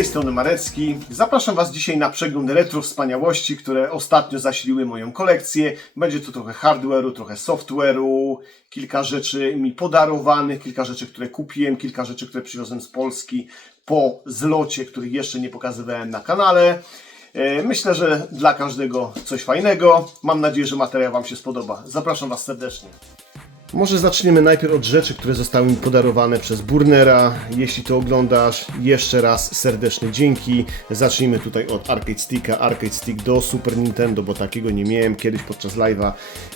tej strony Marecki. Zapraszam Was dzisiaj na przegląd retro wspaniałości, które ostatnio zasiliły moją kolekcję. Będzie tu trochę hardware'u, trochę software'u, kilka rzeczy mi podarowanych, kilka rzeczy, które kupiłem, kilka rzeczy, które przywiozłem z Polski po zlocie, których jeszcze nie pokazywałem na kanale. E, Myślę, że dla każdego coś fajnego. Mam nadzieję, że materiał Wam się spodoba. Zapraszam Was serdecznie. Może zaczniemy najpierw od rzeczy, które zostały mi podarowane przez Burnera. Jeśli to oglądasz, jeszcze raz serdeczne dzięki. Zacznijmy tutaj od Arcade Sticka. Arcade Stick do Super Nintendo, bo takiego nie miałem. Kiedyś podczas live'a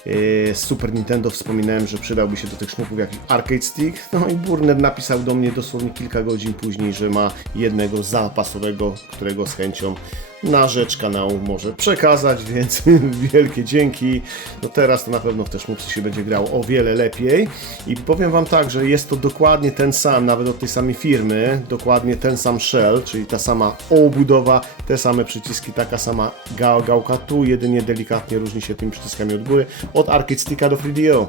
e, z Super Nintendo wspominałem, że przydałby się do tych sznurków jakiś Arcade Stick. No i Burner napisał do mnie dosłownie kilka godzin później, że ma jednego zapasowego, którego z chęcią na rzecz kanału może przekazać, więc wielkie dzięki. No teraz to na pewno w te szmupsy się będzie grało o wiele lepiej i powiem Wam tak, że jest to dokładnie ten sam, nawet od tej samej firmy, dokładnie ten sam shell, czyli ta sama obudowa, te same przyciski, taka sama ga gałka tu, jedynie delikatnie różni się tymi przyciskami od góry, od Arcade Sticka do 3DO.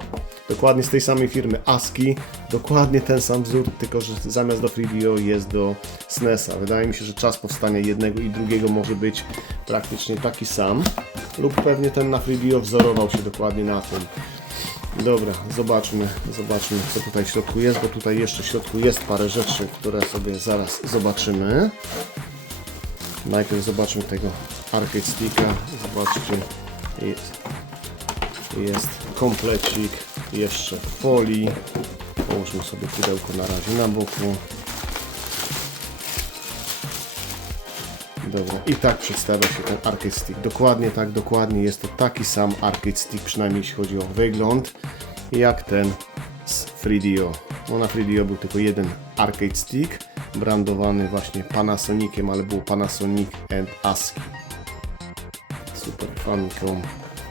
Dokładnie z tej samej firmy ASCII, dokładnie ten sam wzór, tylko że zamiast do 3DO jest do SNESa. Wydaje mi się, że czas powstania jednego i drugiego może być praktycznie taki sam, lub pewnie ten na 3DO wzorował się dokładnie na tym. Dobra, zobaczmy, zobaczmy co tutaj w środku jest, bo tutaj jeszcze w środku jest parę rzeczy, które sobie zaraz zobaczymy. Najpierw zobaczmy tego arcade sticka. Zobaczcie, jest, jest komplecik, jeszcze w folii. Połóżmy sobie pudełko na razie na boku. Dobra, i tak przedstawia się ten arcade stick. Dokładnie tak, dokładnie jest to taki sam arcade stick, przynajmniej jeśli chodzi o wygląd, jak ten z 3DO. Bo na 3DO był tylko jeden arcade stick, brandowany właśnie Panasoniciem, ale był Panasonic and ASCII. Super Famicom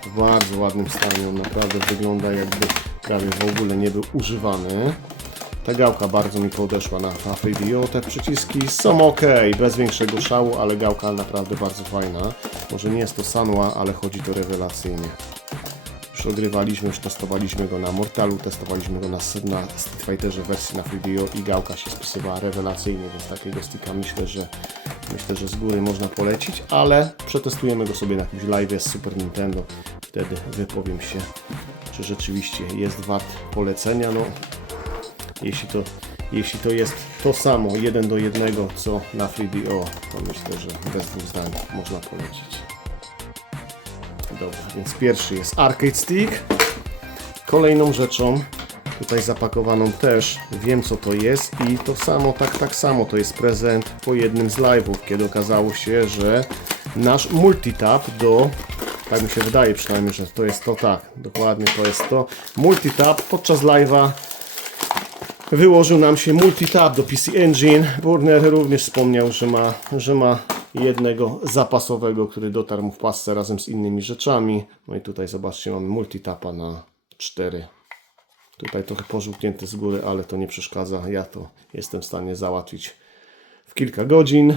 w bardzo ładnym stanie, on naprawdę wygląda jakby prawie w ogóle nie był używany. Ta gałka bardzo mi podeszła na, na 3DO. Te przyciski są ok, bez większego szału, ale gałka naprawdę bardzo fajna. Może nie jest to Sanwa, ale chodzi to rewelacyjnie. Już już testowaliśmy go na Mortalu, testowaliśmy go na, na Street Fighterze wersji na 3DO i gałka się spisywała rewelacyjnie, więc takiego sticka myślę, że myślę, że z góry można polecić, ale przetestujemy go sobie na jakimś live z Super Nintendo. Wtedy wypowiem się, czy rzeczywiście jest wart polecenia. No, jeśli to, jeśli to jest to samo, jeden do jednego, co na 3DO, to myślę, że bez dwóch zdań można polecić. Dobra, więc pierwszy jest Arcade Stick. Kolejną rzeczą, tutaj zapakowaną też, wiem co to jest i to samo, tak, tak samo, to jest prezent po jednym z live'ów, kiedy okazało się, że nasz multitap do, tak mi się wydaje przynajmniej, że to jest to tak, dokładnie to jest to, multitap podczas live'a wyłożył nam się multitap do PC Engine. Burner również wspomniał, że ma, że ma jednego zapasowego, który dotarł mu w pasce razem z innymi rzeczami. No i tutaj zobaczcie, mamy multitapa na 4. Tutaj trochę pożółknięte z góry, ale to nie przeszkadza. Ja to jestem w stanie załatwić w kilka godzin.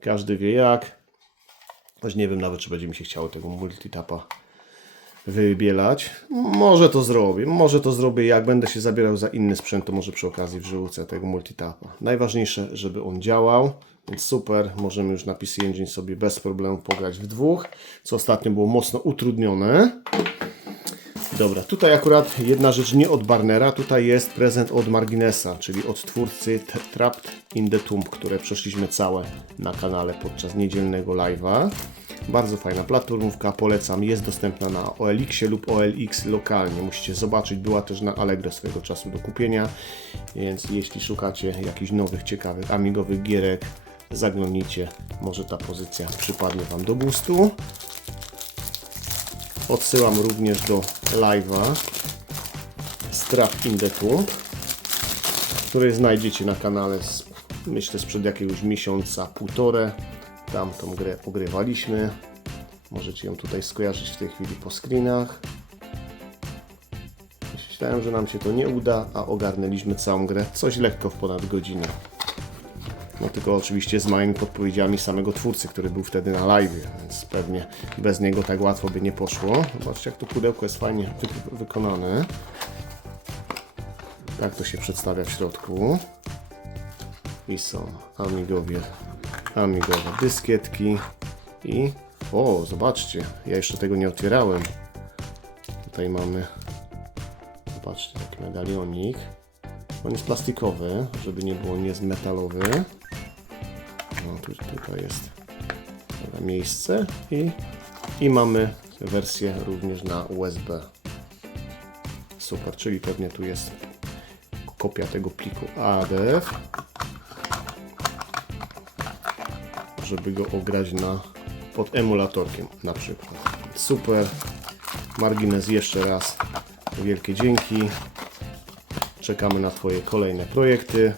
Każdy wie jak. Choć nie wiem nawet, czy będzie mi się chciało tego multitapa wybielać. Może to zrobię, może to zrobię, jak będę się zabierał za inny sprzęt, to może przy okazji wrzucę tego multitapa. Najważniejsze, żeby on działał, więc super, możemy już na PC Engine sobie bez problemu pograć w dwóch, co ostatnio było mocno utrudnione. Dobra, tutaj akurat jedna rzecz nie od Barnera, tutaj jest prezent od Marginesa, czyli od twórcy Trapped in the Tomb, które przeszliśmy całe na kanale podczas niedzielnego live'a. Bardzo fajna platformówka, polecam, jest dostępna na OLX lub OLX lokalnie, musicie zobaczyć, była też na Allegro swego czasu do kupienia, więc jeśli szukacie jakichś nowych, ciekawych, amigowych gierek, zaglądnijcie, może ta pozycja przypadnie Wam do gustu. Odsyłam również do live'a Strap in the Tomb, który znajdziecie na kanale z, myślę sprzed jakiegoś miesiąca, półtore. Tam tą grę ogrywaliśmy. Możecie ją tutaj skojarzyć w tej chwili po screenach. Myślałem, że nam się to nie uda, a ogarnęliśmy całą grę coś lekko w ponad godzinę. No tylko oczywiście z małymi podpowiedziami samego twórcy, który był wtedy na live, więc pewnie bez niego tak łatwo by nie poszło. Zobaczcie jak to pudełko jest fajnie wy wykonane. Tak to się przedstawia w środku. i są amigowie, amigowe dyskietki i o, zobaczcie, ja jeszcze tego nie otwierałem. Tutaj mamy, zobaczcie, taki medalionik. On jest plastikowy, żeby nie było, nie jest metalowy. Tu, tutaj jest miejsce i, i mamy wersję również na USB. Super, czyli pewnie tu jest kopia tego pliku ADF, żeby go ograć na, pod emulatorkiem na przykład. Super, margines jeszcze raz, wielkie dzięki. Czekamy na Twoje kolejne projekty.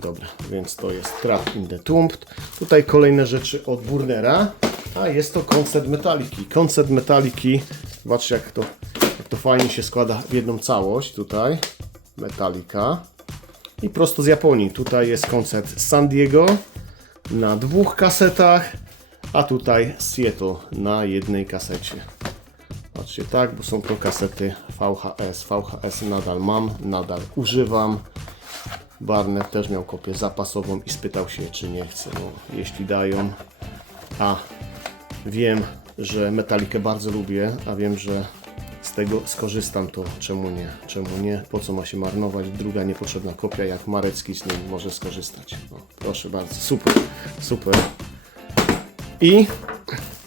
Dobra, więc to jest Trap in the Tomb. Tutaj kolejne rzeczy od Burnera. A jest to koncept metaliki. Koncept metaliki. Zobaczcie jak to, jak to fajnie się składa w jedną całość. Tutaj metalika. I prosto z Japonii. Tutaj jest koncept San Diego na dwóch kasetach. A tutaj Seattle na jednej kasecie. Patrzcie, tak, bo są to kasety VHS. VHS nadal mam, nadal używam. Barnet też miał kopię zapasową i spytał się, czy nie chce. No, jeśli dają, a wiem, że metalikę bardzo lubię, a wiem, że z tego skorzystam, to czemu nie? Czemu nie? Po co ma się marnować? Druga niepotrzebna kopia, jak Marecki z nim może skorzystać. No, proszę bardzo, super, super. I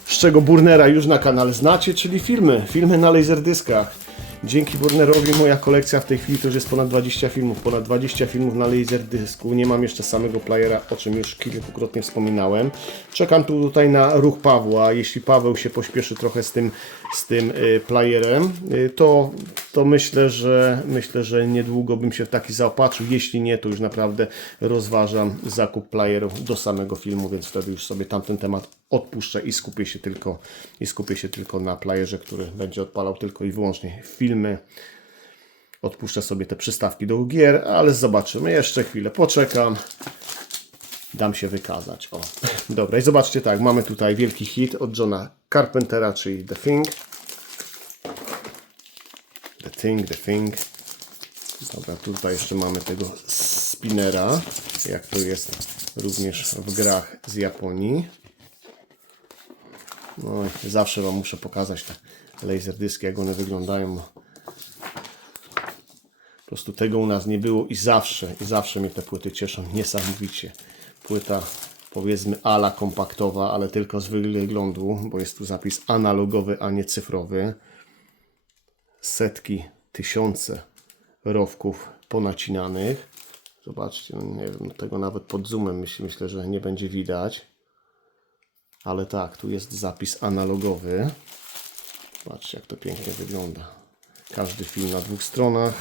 z czego Burnera już na kanale znacie, czyli filmy, filmy na laserdyskach. Dzięki Burnerowi moja kolekcja w tej chwili to już jest ponad 20 filmów, ponad 20 filmów na laserdysku. Nie mam jeszcze samego playera, o czym już kilkukrotnie wspominałem. Czekam tu tutaj na ruch Pawła. Jeśli Paweł się pośpieszy trochę z tym, z tym y, playerem, y, to, to myślę, że myślę, że niedługo bym się w taki zaopatrzył. Jeśli nie, to już naprawdę rozważam zakup playerów do samego filmu, więc wtedy już sobie tamten temat odpuszczę i skupię się tylko, i skupię się tylko na playerze, który będzie odpalał tylko i wyłącznie filmy. Odpuszczę sobie te przystawki do gier, ale zobaczymy. Jeszcze chwilę poczekam. Dam się wykazać. O. Dobra, i zobaczcie tak, mamy tutaj wielki hit od Johna Carpentera, czyli The Thing. The Thing, The Thing. Dobra, tutaj jeszcze mamy tego spinera, jak to jest również w grach z Japonii. No zawsze Wam muszę pokazać te laserdyski, jak one wyglądają. Po prostu tego u nas nie było i zawsze, i zawsze mnie te płyty cieszą niesamowicie. Płyta powiedzmy ala kompaktowa, ale tylko z wyglądu, bo jest tu zapis analogowy, a nie cyfrowy. Setki, tysiące rowków ponacinanych. Zobaczcie, no nie wiem, tego nawet pod zoomem myślę, myślę, że nie będzie widać. Ale tak, tu jest zapis analogowy. Patrzcie, jak to pięknie wygląda. Każdy film na dwóch stronach.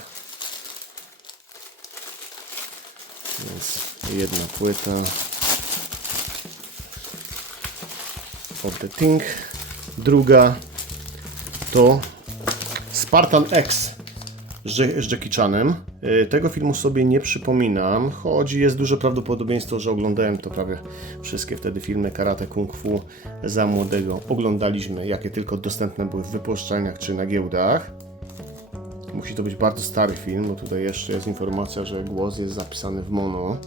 Więc jedna płyta. Of the Thing. Druga to Spartan X z Jack- z Jackie Chanem. Y, Tego filmu sobie nie przypominam. Chodzi, jest duże prawdopodobieństwo, że oglądałem to prawie wszystkie wtedy filmy karate kung fu za młodego. Oglądaliśmy, jakie tylko dostępne były w wypożyczalniach czy na giełdach. Musi to być bardzo stary film, bo tutaj jeszcze jest informacja, że głos jest zapisany w mono.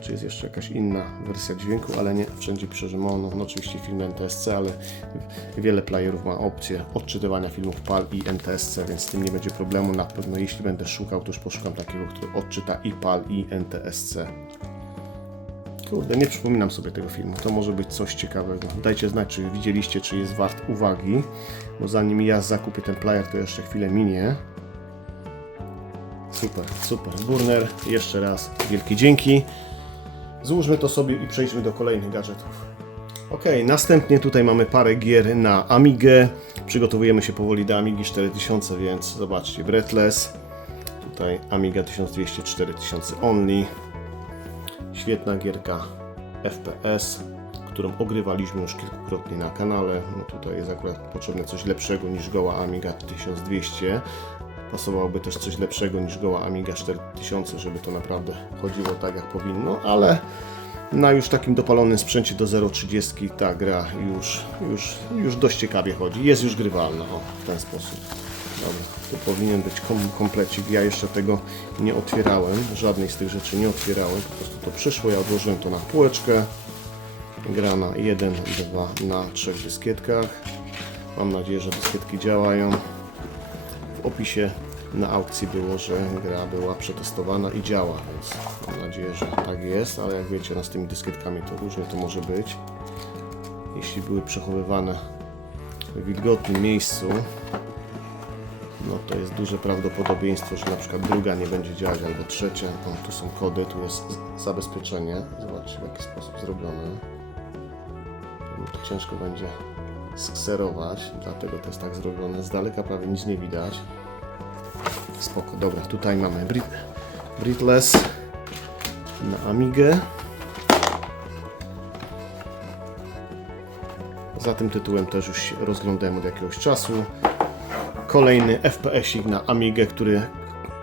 Czy jest jeszcze jakaś inna wersja dźwięku, ale nie, wszędzie pisze, że. No oczywiście film NTSC, ale wiele playerów ma opcję odczytywania filmów PAL i NTSC, więc z tym nie będzie problemu. Na pewno jeśli będę szukał, to już poszukam takiego, który odczyta i PAL i NTSC. Kurde, nie przypominam sobie tego filmu. To może być coś ciekawego. Dajcie znać, czy widzieliście, czy jest wart uwagi. Bo zanim ja zakupię ten player, to jeszcze chwilę minie. Super, super. Burner, jeszcze raz wielkie dzięki. Złóżmy to sobie i przejdźmy do kolejnych gadżetów. Ok, następnie tutaj mamy parę gier na Amigę. Przygotowujemy się powoli do Amigi 4000, więc zobaczcie, Breathless. Tutaj Amiga 1200 4000 only. Świetna gierka FPS, którą ogrywaliśmy już kilkukrotnie na kanale. No tutaj jest akurat potrzebne coś lepszego niż goła Amiga 1200. Pasowałoby też coś lepszego niż goła Amiga 4000, żeby to naprawdę chodziło tak jak powinno, ale na już takim dopalonym sprzęcie do 0.30 ta gra już, już, już dość ciekawie chodzi. Jest już grywalna o, w ten sposób. Dobra, tu powinien być kom komplecik. Ja jeszcze tego nie otwierałem, żadnej z tych rzeczy nie otwierałem, po prostu to przyszło. Ja odłożyłem to na półeczkę. Gra na 1, 2, na 3 dyskietkach. Mam nadzieję, że dyskietki działają. Opisie na aukcji było, że gra była przetestowana i działa, więc mam nadzieję, że tak jest, ale jak wiecie, no z tymi dyskietkami to różnie to może być. Jeśli były przechowywane w wilgotnym miejscu, no to jest duże prawdopodobieństwo, że na przykład druga nie będzie działać, albo trzecia. O, tu są kody, tu jest zabezpieczenie. Zobaczcie w jaki sposób zrobione. To ciężko będzie skserować, dlatego to jest tak zrobione. Z daleka prawie nic nie widać. Spoko, dobra, tutaj mamy Brit Britless na Amigę. Za tym tytułem też już rozglądałem od jakiegoś czasu. Kolejny FPS-ik na Amigę, który,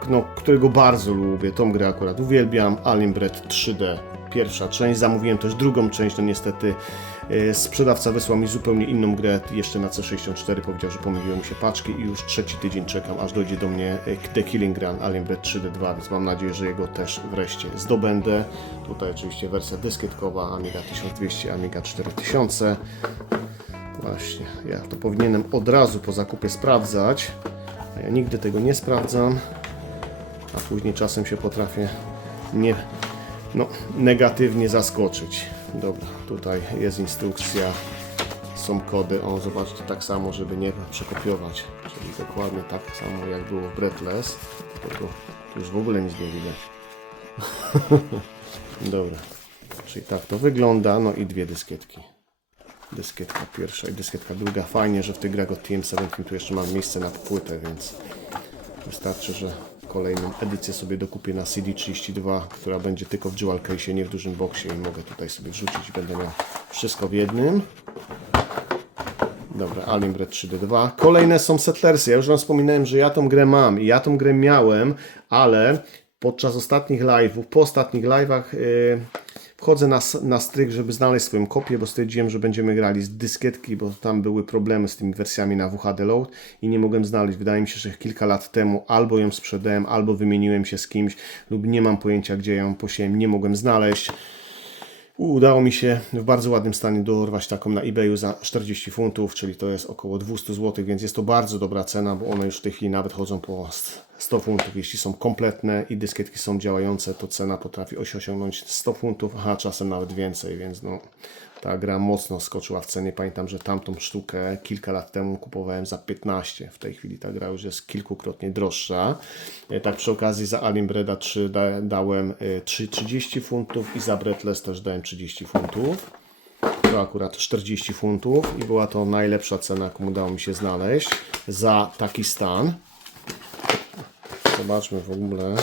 no, którego bardzo lubię. Tą grę akurat uwielbiam. Alien Bread 3D. Pierwsza część. Zamówiłem też drugą część, no niestety sprzedawca wysłał mi zupełnie inną grę jeszcze na C64. Powiedział, że pomyliły mi się paczki i już trzeci tydzień czekam, aż dojdzie do mnie e, The Killing Ground Alien Bread 3D2, więc mam nadzieję, że jego też wreszcie zdobędę. Tutaj oczywiście wersja dyskietkowa Amiga 1200, Amiga 4000. Właśnie, ja to powinienem od razu po zakupie sprawdzać, a ja nigdy tego nie sprawdzam, a później czasem się potrafię nie, no, negatywnie zaskoczyć. Dobra, tutaj jest instrukcja, są kody, o zobaczcie, tak samo, żeby nie przekopiować, czyli dokładnie tak samo jak było w Breathless, tylko już w ogóle nic nie widać. Dobra, czyli tak to wygląda, no i dwie dyskietki. Dyskietka pierwsza i dyskietka druga. Fajnie, że w tych grach od TM17 tu jeszcze mam miejsce na płytę, więc wystarczy, że kolejną edycję sobie dokupię na CD32, która będzie tylko w dual case, nie w dużym boksie i mogę tutaj sobie wrzucić i będę miał wszystko w jednym. Dobra, Alien Bread 3D2. Kolejne są Settlersy. Ja już Wam wspominałem, że ja tą grę mam i ja tą grę miałem, ale podczas ostatnich live'ów, po ostatnich live'ach yy, wchodzę na, na stryk, żeby znaleźć swoją kopię, bo stwierdziłem, że będziemy grali z dyskietki, bo tam były problemy z tymi wersjami na WHD Load i nie mogłem znaleźć. Wydaje mi się, że kilka lat temu albo ją sprzedałem, albo wymieniłem się z kimś lub nie mam pojęcia, gdzie ją posiłem, nie mogłem znaleźć. Udało mi się w bardzo ładnym stanie dorwać taką na eBayu za 40 funtów, czyli to jest około 200 zł, więc jest to bardzo dobra cena, bo one już w tej chwili nawet chodzą po 100 funtów. Jeśli są kompletne i dyskietki są działające, to cena potrafi osiągnąć 100 funtów, a czasem nawet więcej, więc no, ta gra mocno skoczyła w cenie. Pamiętam, że tamtą sztukę kilka lat temu kupowałem za 15. W tej chwili ta gra już jest kilkukrotnie droższa. E, Tak przy okazji za Alien Breda 3 da, dałem e, 3, 30 funtów i za Breathless też dałem 30 funtów. To akurat 40 funtów i była to najlepsza cena, jaką udało mi się znaleźć za taki stan. Zobaczmy w ogóle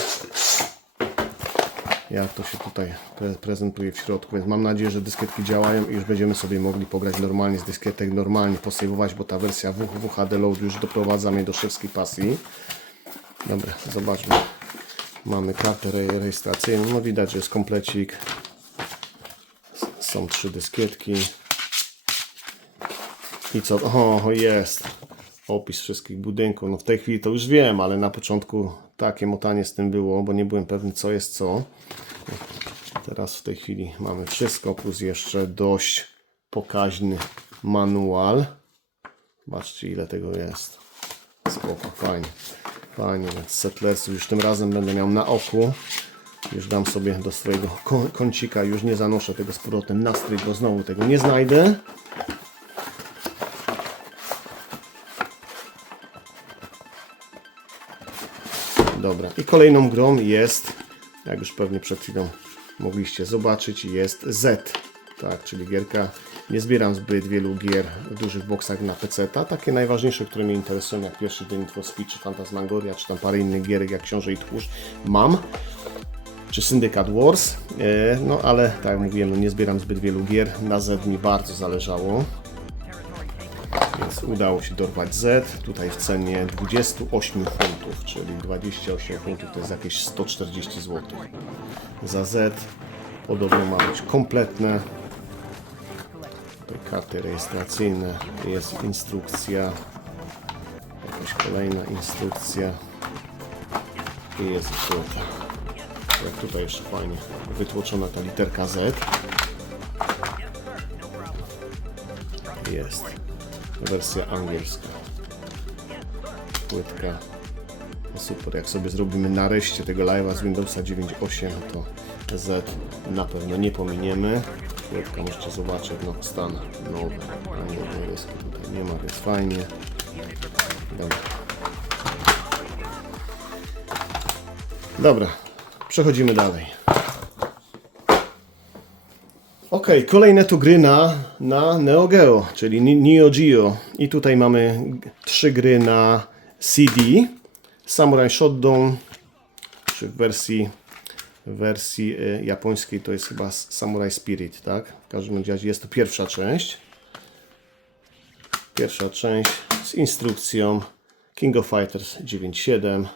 jak to się tutaj pre prezentuje w środku, więc mam nadzieję, że dyskietki działają i już będziemy sobie mogli pograć normalnie z dyskietek, normalnie posejwować, bo ta wersja WHD Load już doprowadza mnie do szewskiej pasji. Dobra, zobaczmy. Mamy kartę re rejestracyjną, no widać, że jest komplecik. Są trzy dyskietki. I co? O, jest! Opis wszystkich budynków. No w tej chwili to już wiem, ale na początku takie motanie z tym było, bo nie byłem pewny co jest co. Teraz w tej chwili mamy wszystko, plus jeszcze dość pokaźny manual. Zobaczcie ile tego jest. Spoko, fajnie. Fajnie, Settlersów już tym razem będę miał na oku. Już dam sobie do swojego kącika, już nie zanoszę tego z powrotem na stryk, bo znowu tego nie znajdę. Dobra, i kolejną grą jest, jak już pewnie przed chwilą mogliście zobaczyć, jest Z. Tak, czyli gierka. Nie zbieram zbyt wielu gier w dużych boksach na PC. -ta. Takie najważniejsze, które mnie interesują, jak pierwszy The Need czy Phantasmagoria, czy tam parę innych gierek, jak Książę i Tchórz, mam. Czy Syndicate Wars. E, no ale, tak jak mówiłem, no, nie zbieram zbyt wielu gier. Na Z mi bardzo zależało. Udało się dorwać Z, tutaj w cenie 28 funtów, czyli 28 funtów to jest jakieś 140 zł. Za Z podobno ma być kompletne. Tutaj karty rejestracyjne, jest instrukcja, jakaś Kolejna instrukcja. I jest jeszcze. Jak tutaj jeszcze fajnie wytłoczona ta literka Z. Jest. Wersja angielska. Płytka. No super, jak sobie zrobimy nareszcie tego live'a z Windowsa 9.8, to Z na pewno nie pominiemy. Płytka możecie zobaczyć, no stan nowy, ani jednej ryski tutaj nie ma, więc fajnie. Dobra. Dobra, przechodzimy dalej. Ok, kolejne to gry na, na Neo Geo, czyli Neo Geo. I tutaj mamy trzy gry na CD. Samurai Shodown, czy w wersji, w wersji y, japońskiej to jest chyba Samurai Spirit, tak? W każdym razie jest to pierwsza część. Pierwsza część z instrukcją King of Fighters 9.7.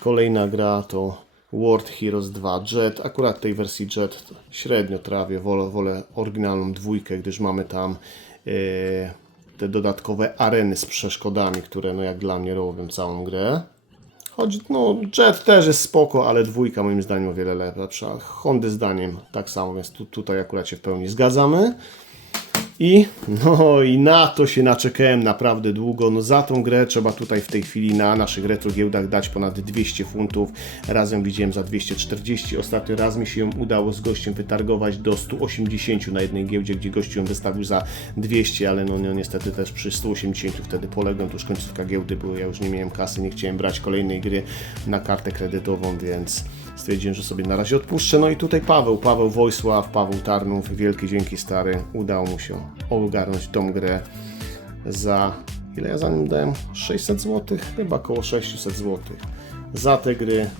Kolejna gra to World Heroes 2 Jet. Akurat tej wersji Jet średnio trawię, wolę, wolę oryginalną dwójkę, gdyż mamy tam e, te dodatkowe areny z przeszkodami, które no jak dla mnie robią całą grę. Choć no Jet też jest spoko, ale dwójka moim zdaniem o wiele lepsza. Hondy zdaniem tak samo, więc tu, tutaj akurat się w pełni zgadzamy. I no i na to się naczekałem naprawdę długo. No za tą grę trzeba tutaj w tej chwili na naszych retro giełdach dać ponad 200 funtów. Razem widziałem za 240. Ostatnio raz mi się udało z gościem wytargować do 180 na jednej giełdzie, gdzie gościu ją wystawił za 200, ale no, no niestety też przy 180 wtedy poległem. Tu już końcówka giełdy była, ja już nie miałem kasy, nie chciałem brać kolejnej gry na kartę kredytową, więc stwierdziłem, że sobie na razie odpuszczę. No i tutaj Paweł, Paweł Wojsław, Paweł Tarnów, wielkie dzięki stary, udało mu się ogarnąć tą grę za, ile ja za nim dałem? 600 zł? Chyba około 600 zł. Za te gry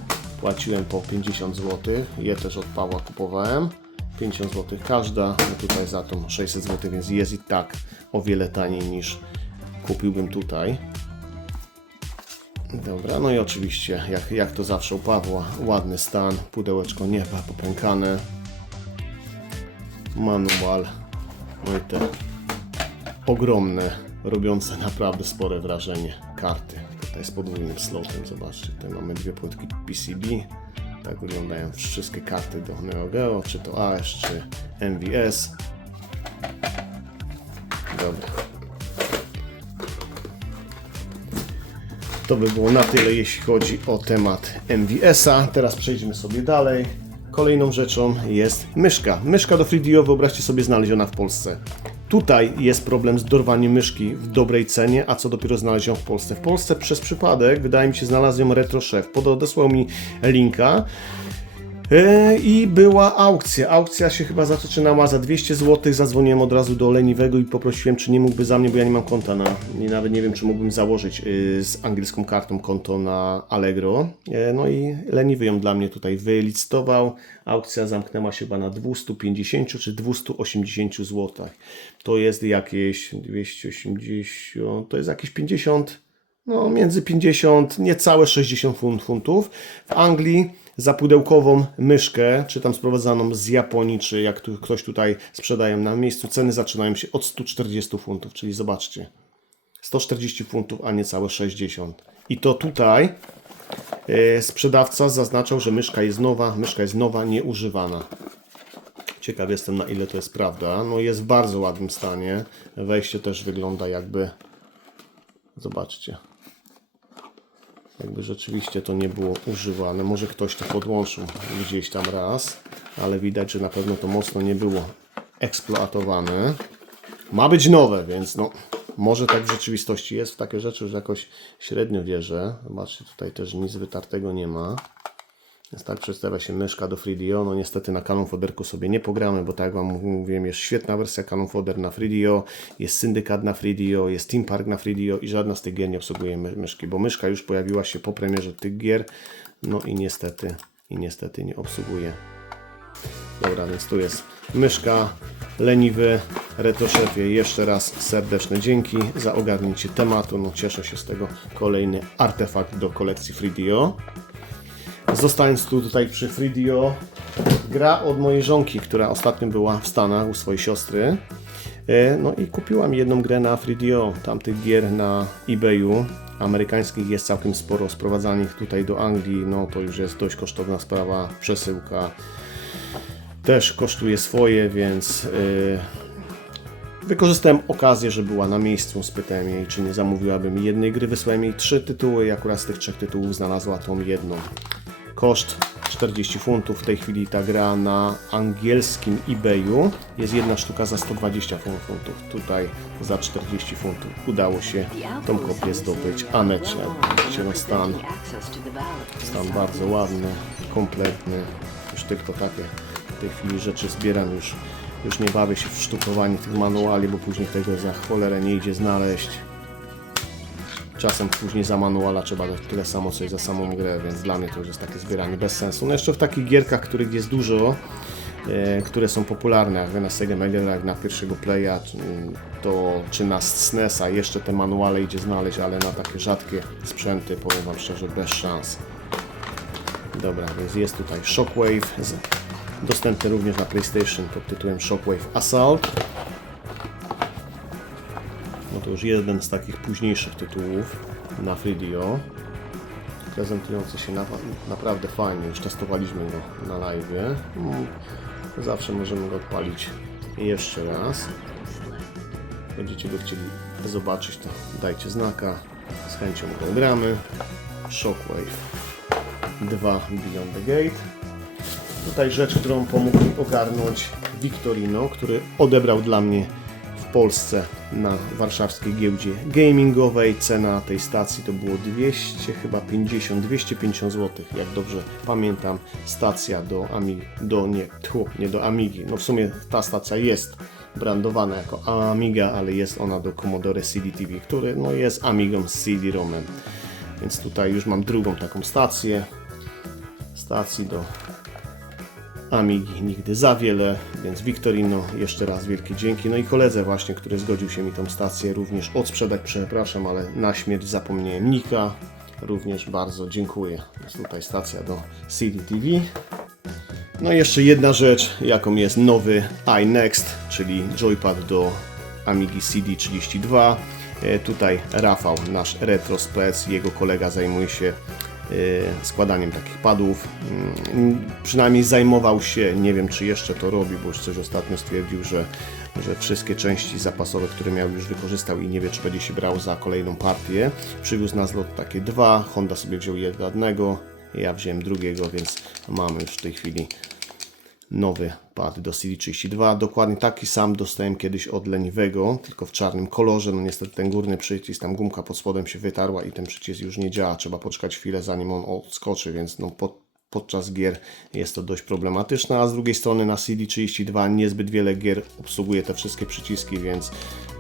płaciłem po 50 zł, je też od Pawła kupowałem. 50 zł każda, no tutaj za tą 600 zł, więc jest i tak o wiele taniej niż kupiłbym tutaj. Dobra, no i oczywiście, jak, jak to zawsze u Pawła, ładny stan, pudełeczko nieba popękane, manual, no i te ogromne, robiące naprawdę spore wrażenie. Karty. Tutaj z podwójnym slotem, zobaczcie, tutaj mamy dwie płytki PCB, tak wyglądają wszystkie karty do Neo Geo, czy to AS, czy MVS. Dobra. To by było na tyle, jeśli chodzi o temat MVS-a. Teraz przejdziemy sobie dalej. Kolejną rzeczą jest myszka. Myszka do 3DO, wyobraźcie sobie, znaleziona w Polsce. Tutaj jest problem z dorwaniem myszki w dobrej cenie, a co dopiero znaleźć ją w Polsce. W Polsce przez przypadek, wydaje mi się, znalazł ją Retro Chef. Podesłał mi linka. E, I była aukcja. Aukcja się chyba zaczynała za 200 zł. Zadzwoniłem od razu do leniwego i poprosiłem, czy nie mógłby za mnie, bo ja nie mam konta na. Nawet nie wiem, czy mógłbym założyć y, z angielską kartą konto na Allegro. E, No i leniwy ją dla mnie tutaj wylicytował. Aukcja zamknęła się chyba na 250 czy 280 zł. To jest jakieś 280, to jest jakieś 50 no między 50, niecałe 60 funt, funtów. W Anglii za pudełkową myszkę, czy tam sprowadzaną z Japonii, czy jak tu, ktoś tutaj sprzedaje na miejscu, ceny zaczynają się od 140 funtów, czyli zobaczcie, 140 funtów, a niecałe 60. I to tutaj e, sprzedawca zaznaczał, że myszka jest nowa, myszka jest nowa, nieużywana. Ciekaw jestem na ile to jest prawda. No jest w bardzo ładnym stanie. Wejście też wygląda jakby Zobaczcie. Jakby rzeczywiście to nie było używane. Może ktoś to podłączył gdzieś tam raz, ale widać, że na pewno to mocno nie było eksploatowane. Ma być nowe, więc no, może tak w rzeczywistości jest. W takie rzeczy już jakoś średnio wierzę. Zobaczcie, tutaj też nic wytartego nie ma. Więc tak przedstawia się myszka do 3DO. No niestety na Canon Foderku sobie nie pogramy, bo tak jak Wam mówiłem, jest świetna wersja Canon Fodder na 3DO, jest Syndykat na 3DO, jest Team Park na 3DO i żadna z tych gier nie obsługuje my- myszki, bo myszka już pojawiła się po premierze tych gier, no i niestety, i niestety nie obsługuje. Dobra, więc tu jest myszka, leniwy, retroszefie. Jeszcze raz serdeczne dzięki za ogarnięcie tematu. No cieszę się z tego. Kolejny artefakt do kolekcji 3DO. Zostając tu tutaj przy 3DO, gra od mojej żonki, która ostatnio była w Stanach u swojej siostry. E, No i kupiłam jedną grę na Fridio. Tamtych gier na eBayu amerykańskich jest całkiem sporo. Sprowadzanie ich tutaj do Anglii, no to już jest dość kosztowna sprawa. Przesyłka też kosztuje swoje, więc yy, wykorzystałem okazję, że była na miejscu. Spytałem jej, czy nie zamówiłaby mi jednej gry. Wysłałem jej trzy tytuły i akurat z tych trzech tytułów znalazła tą jedną. Koszt 40 funtów. W tej chwili ta gra na angielskim eBayu jest jedna sztuka za 120 funtów. Tutaj za 40 funtów udało się tą kopię zdobyć. Anecie, widzicie no stan, stan bardzo ładny, kompletny. Już tylko takie w tej chwili rzeczy zbieram już. Już nie bawię się w sztukowanie tych manuali, bo później tego za cholerę nie idzie znaleźć. Czasem później za manuala trzeba dać tyle samo, co i za samą grę, więc dla mnie to już jest takie zbieranie bez sensu. No jeszcze w takich gierkach, których jest dużo, e, które są popularne, jak na Sega Mega, jak na pierwszego playa, czy- to czy na SNESa jeszcze te manuale idzie znaleźć, ale na takie rzadkie sprzęty, powiem Wam szczerze, bez szans. Dobra, więc jest tutaj Shockwave, dostępny również na PlayStation pod tytułem Shockwave Assault. To już jeden z takich późniejszych tytułów na Fridio. Prezentujący się na, naprawdę fajnie, już testowaliśmy go na live. Mm, Zawsze możemy go odpalić jeszcze raz. Będziecie go chcieli zobaczyć, to dajcie znaka. Z chęcią go gramy. Shockwave 2 Beyond the Gate. Tutaj rzecz, którą pomógł mi ogarnąć Victorino, który odebrał dla mnie Polsce na warszawskiej giełdzie gamingowej. Cena tej stacji to było 200, chyba 50, 250 zł, jak dobrze pamiętam. Stacja do Amigi, do nie, tchu, nie do Amigi. No w sumie ta stacja jest brandowana jako Amiga, ale jest ona do Commodore CD TV, który no, jest Amigą CD-ROMem. Więc tutaj już mam drugą taką stację. Stacji do Amigi nigdy za wiele, więc Victorino jeszcze raz wielkie dzięki. No i koledze właśnie, który zgodził się mi tą stację również odsprzedać, przepraszam, ale na śmierć zapomniałem Nika. Również bardzo dziękuję. Jest tutaj stacja do CD TV. No i jeszcze jedna rzecz, jaką jest nowy iNext, czyli joypad do Amigi CD32. E, Tutaj Rafał, nasz retro spec, jego kolega zajmuje się składaniem takich padów. Mm, Przynajmniej zajmował się, nie wiem czy jeszcze to robi, bo już coś ostatnio stwierdził, że, że wszystkie części zapasowe, które miał już wykorzystał i nie wie czy będzie się brał za kolejną partię. Przywiózł na zlot takie dwa, Honda sobie wziął jednego, ja wziąłem drugiego, więc mamy już w tej chwili nowy pad do CD32. Dokładnie taki sam dostałem kiedyś od leniwego, tylko w czarnym kolorze. No niestety ten górny przycisk, tam gumka pod spodem się wytarła i ten przycisk już nie działa. Trzeba poczekać chwilę zanim on odskoczy, więc no pod, podczas gier jest to dość problematyczne, a z drugiej strony na CD32 niezbyt wiele gier obsługuje te wszystkie przyciski, więc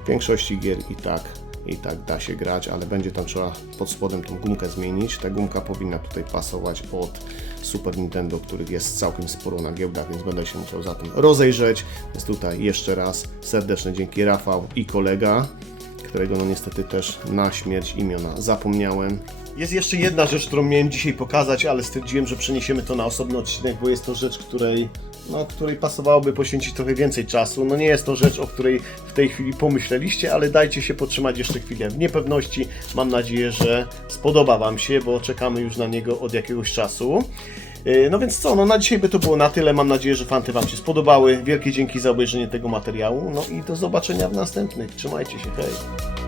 w większości gier i tak i tak da się grać, ale będzie tam trzeba pod spodem tą gumkę zmienić. Ta gumka powinna tutaj pasować od Super Nintendo, których jest całkiem sporo na giełdach, więc będę się musiał za tym rozejrzeć. Więc tutaj jeszcze raz serdeczne dzięki Rafał i kolega, którego no niestety też na śmierć imiona zapomniałem. Jest jeszcze jedna rzecz, którą miałem dzisiaj pokazać, ale stwierdziłem, że przeniesiemy to na osobny odcinek, bo jest to rzecz, której, no, której pasowałoby poświęcić trochę więcej czasu. No nie jest to rzecz, o której w tej chwili pomyśleliście, ale dajcie się potrzymać jeszcze chwilę w niepewności. Mam nadzieję, że spodoba Wam się, bo czekamy już na niego od jakiegoś czasu. Yy, No więc co, no na dzisiaj by to było na tyle. Mam nadzieję, że fanty Wam się spodobały. Wielkie dzięki za obejrzenie tego materiału. No i do zobaczenia w następnych. Trzymajcie się, hej!